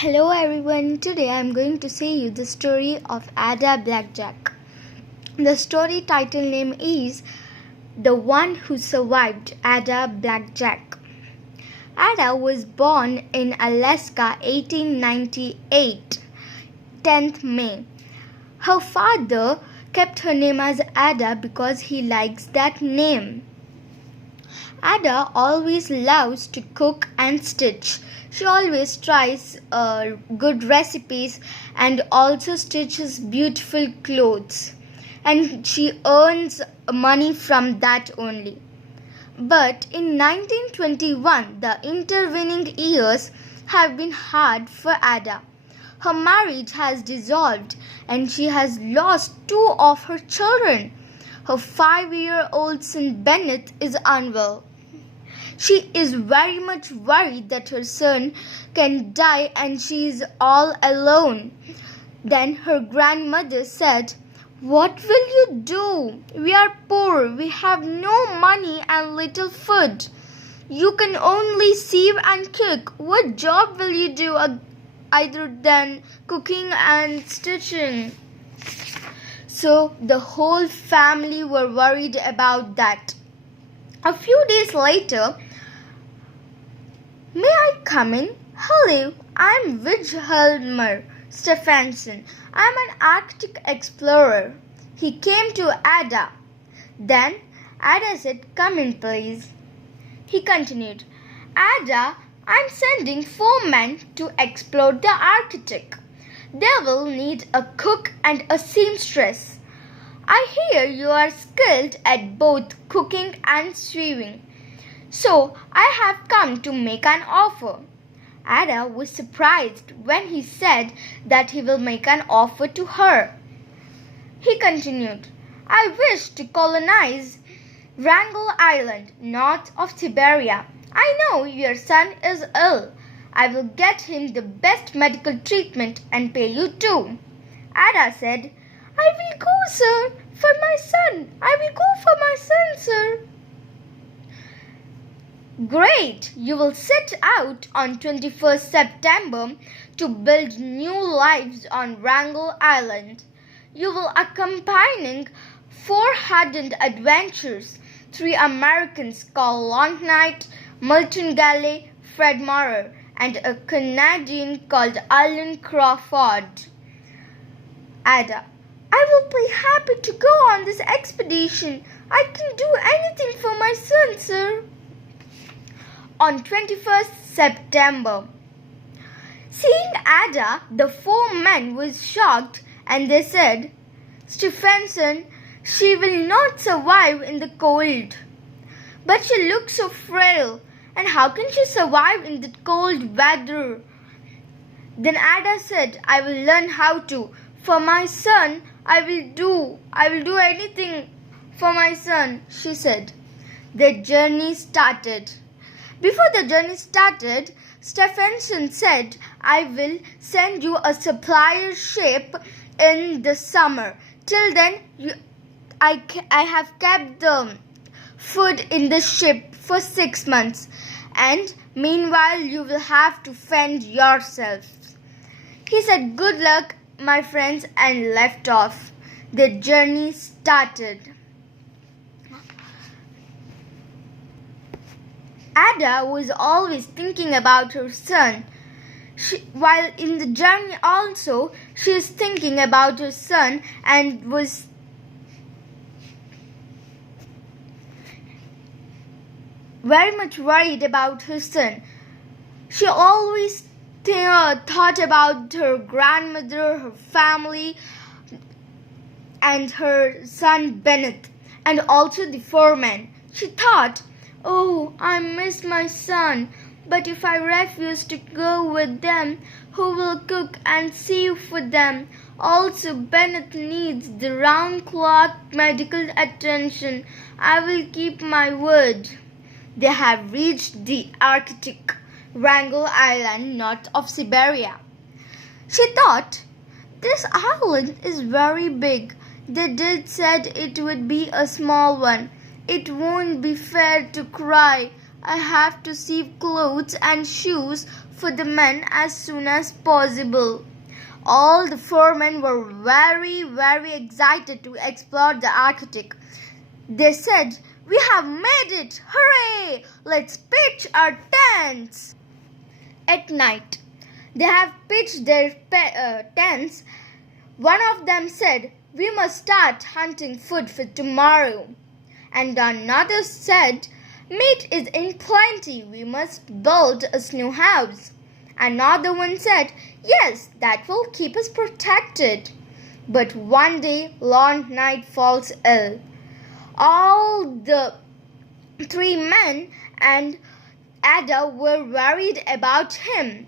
Hello everyone, today I am going to say you the story of Ada Blackjack. The story title name is The One Who Survived, Ada Blackjack. Ada was born in Alaska 1898, 10th May. Her father kept her name as Ada because he likes that name. Ada always loves to cook and stitch. She always tries good recipes and also stitches beautiful clothes. And she earns money from that only. But in 1921, the intervening years have been hard for Ada. Her marriage has dissolved and she has lost two of her children. Her 5-year-old son Bennett is unwell. She is very much worried that her son can die and she is all alone. Then her grandmother said, "What will you do? We are poor. We have no money and little food. You can only sieve and cook. What job will you do other than cooking and stitching?" So the whole family were worried about that. A few days later, "May I come in? Hello, I'm Wilhelmer Stephenson. I'm an Arctic explorer." He came to Ada. Then Ada said, "Come in, please." He continued, "Ada, I'm sending 4 men to explore the Arctic. They will need a cook and a seamstress. I hear you are skilled at both cooking and sewing. So I have come to make an offer." Ada was surprised when he said that he will make an offer to her. He continued, "I wish to colonize Wrangel Island, north of Siberia. I know your son is ill. I will get him the best medical treatment and pay you too." Ada said, "I will go, sir, for my son. I will go for my son, sir." "Great! You will set out on 21st September to build new lives on Wrangel Island. You will accompanying 4 hardened adventurers, 3 Americans called Long Knight, Milton Galley, Fred Maurer, and a Canadian called Alan Crawford." Ada: "I will be happy to go on this expedition. I can do anything for my son, sir." On 21st September, seeing Ada, the 4 men were shocked and they said, "Stephenson, she will not survive in the cold. But she looks so frail, and how can she survive in the cold weather?" Then Ada said, "I will learn how to. For my son, I will do anything for my son," she said. The journey started. Before the journey started, Stephenson said, "I will send you a supplier ship in the summer. Till then, I have kept the food in the ship for 6 months, and meanwhile you will have to fend yourselves." He said, "Good luck, my friends," and left off. The journey started. Ada was always thinking about her son. While in the journey also, she is thinking about her son and was very much worried about her son. She always thought about her grandmother, her family, and her son Bennett, and also the 4 men. She thought, "Oh, I miss my son, but if I refuse to go with them, who will cook and sew for them? Also, Bennett needs the round-clock medical attention. I will keep my word." They have reached the Arctic, Wrangel Island, north of Siberia. She thought, "This island is very big. They did said it would be a small one. It won't be fair to cry. I have to save clothes and shoes for the men as soon as possible. All the four men were very excited to explore the Arctic. They said, "We have made it! Hooray! Let's pitch our tents!" At night, they have pitched their tents. One of them said, "We must start hunting food for tomorrow." And another said, "Meat is in plenty. We must build a snow house." Another one said, "Yes, that will keep us protected." But one day, Long Night falls ill. All the three men and Ada were worried about him.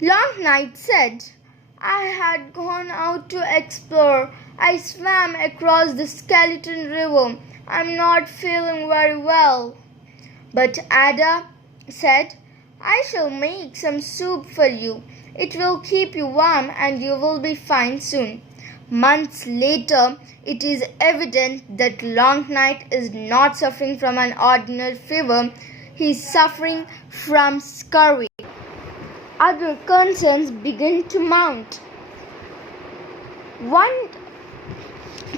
Long Night said, "I had gone out to explore. I swam across the Skeleton River. I'm not feeling very well." But Ada said, "I shall make some soup for you. It will keep you warm and you will be fine soon." Months later, it is evident that Long Night is not suffering from an ordinary fever. He is suffering from scurvy. Other concerns begin to mount. One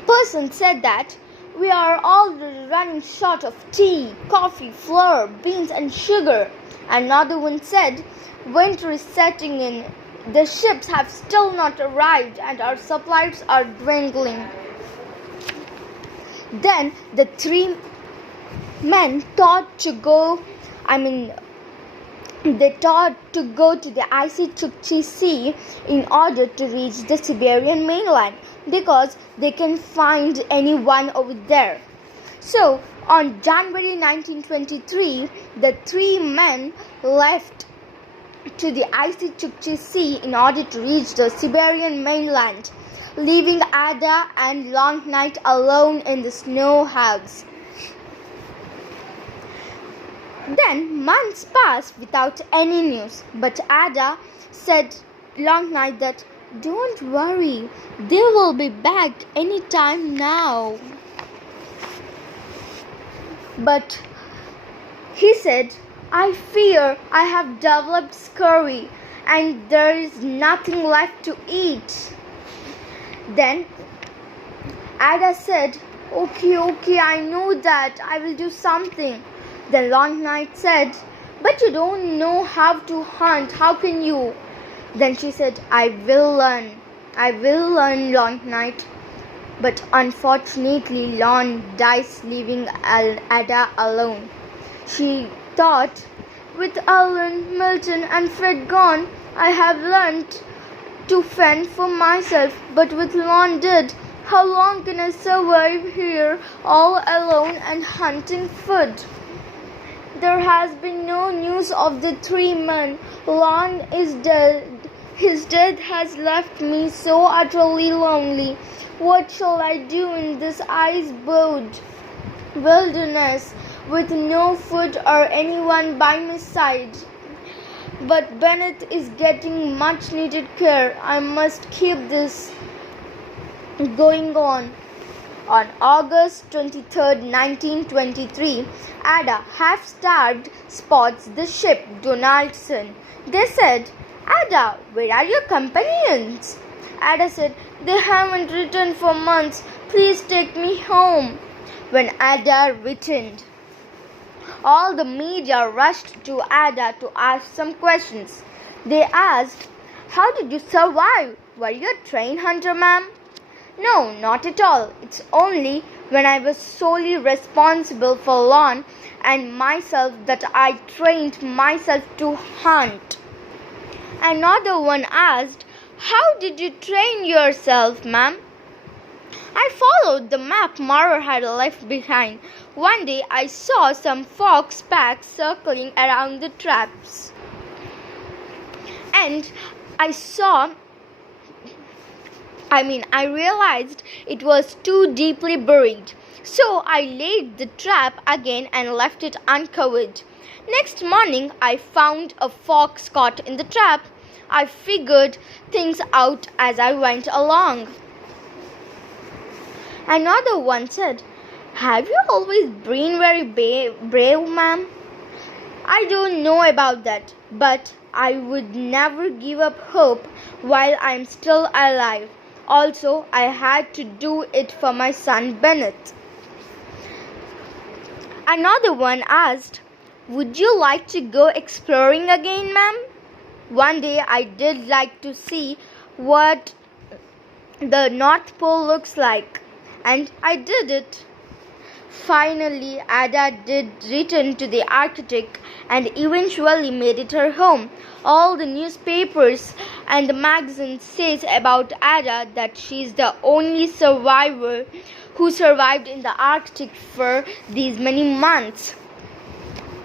person said that we are already running short of tea, coffee, flour, beans and sugar. Another one said, "Winter is setting in. The ships have still not arrived and our supplies are dwindling." Then the three men thought to go to the icy Chukchi Sea in order to reach the Siberian mainland because they can find anyone over there. So on January 1923, the three men left to the icy Chukchi Sea in order to reach the Siberian mainland, leaving Ada and Long Night alone in the snow house. Then months passed without any news, but Ada said Long Night that, "Don't worry, they will be back any time now." But he said, "I fear I have developed scurvy and there is nothing left to eat." Then Ada said, Okay, I know that. I will do something." The Long Night said, "But you don't know how to hunt. How can you?" Then she said, I will learn, Long Night." But unfortunately, Long dies, leaving Ada alone. She thought, "With Alan, Milton and Fred gone, I have learned to fend for myself. But with Lon dead, how long can I survive here all alone and hunting food?" There has been no news of the three men. Lon is dead. His death has left me so utterly lonely. What shall I do in this ice-bound wilderness with no food or anyone by my side? But Bennett is getting much needed care. I must keep this going on. On August 23, 1923, Ada, half-starved, spots the ship Donaldson. They said, "Ada, where are your companions?" Ada said, "They haven't returned for months. Please take me home." When Ada returned, all the media rushed to Ada to ask some questions. They asked, "How did you survive? Were you a trained hunter, ma'am?" "No, not at all. It's only when I was solely responsible for Lon and myself that I trained myself to hunt." Another one asked, "How did you train yourself, ma'am?" "I followed the map Mara had left behind. One day I saw some fox packs circling around the traps. And I realized it was too deeply buried. So I laid the trap again and left it uncovered. Next morning I found a fox caught in the trap. I figured things out as I went along." Another one said, Have you always been very brave, ma'am? I don't know about that, but I would never give up hope while I'm still alive. Also, I had to do it for my son Bennett. Another one asked, would you like to go exploring again, ma'am? One day I did like to see what the North Pole looks like, and I did it. Finally, Ada did return to the Arctic and eventually made it her home. All the newspapers and the magazines says about Ada that she's the only survivor who survived in the Arctic for these many months.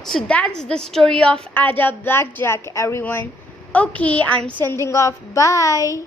So that's the story of Ada Blackjack, everyone. Okay, I'm sending off. Bye.